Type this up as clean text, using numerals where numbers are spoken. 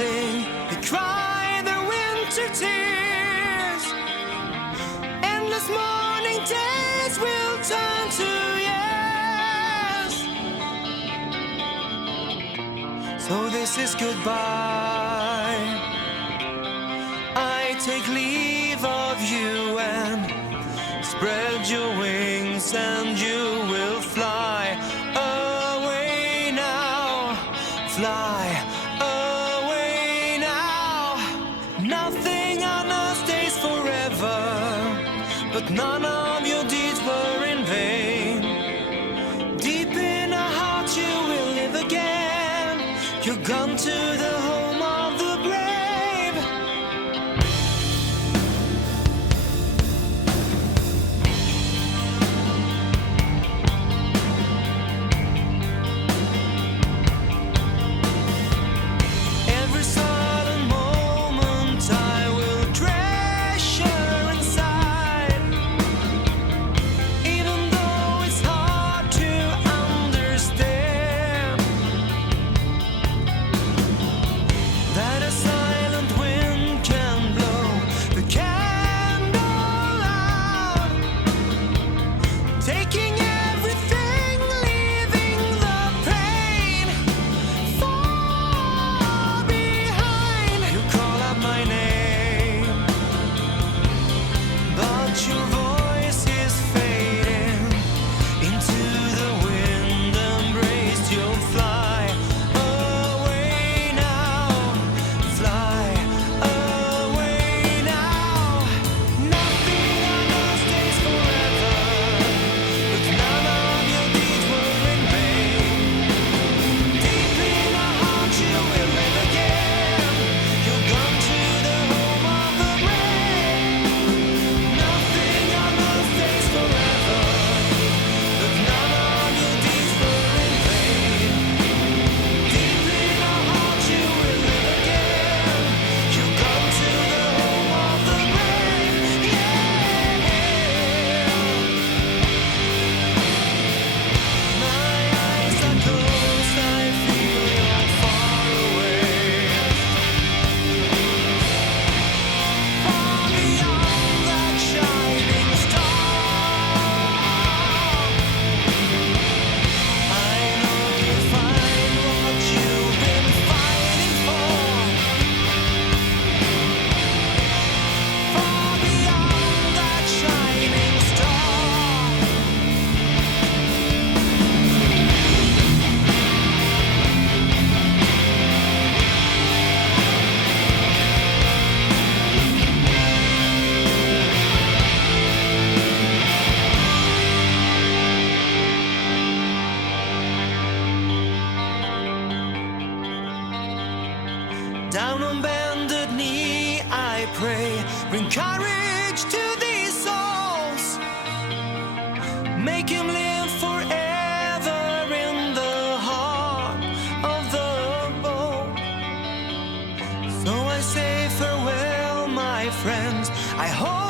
sing, they cry their winter tears. Endless morning days will turn to years. So this is goodbye. I take leave of you and spread your wings, and you will fly away now. Fly away now. Nothing on us stays forever, but none of your deeds were in vain. Deep in our hearts you will live again. You're gone to the home of the brave. Every silent moment I will treasure inside, even though it's hard to understand that a silent wind can blow the candle out, taking everything, leaving the pain far behind. You call out my name, but your voice is fading into the wind embraced. You'll fly away now, fly away now. Nothing on us stays forever, but none of your deeds were in vain. Deep in our hearts you will live again. You're gone to the home of the brave. Nothing on us stays forever, but none of your deeds were in vain. Deep in our hearts you will live again. You're gone to the home of the brave. Yeah. My eyes are closed, I feel you're far away, far beyond that shining star. I know you'll find what you've been fighting for, far beyond that shining star. Down on bended knee I pray, bring courage to these souls. Make him live forever in the heart of the boat. So I say farewell, my friends. I hope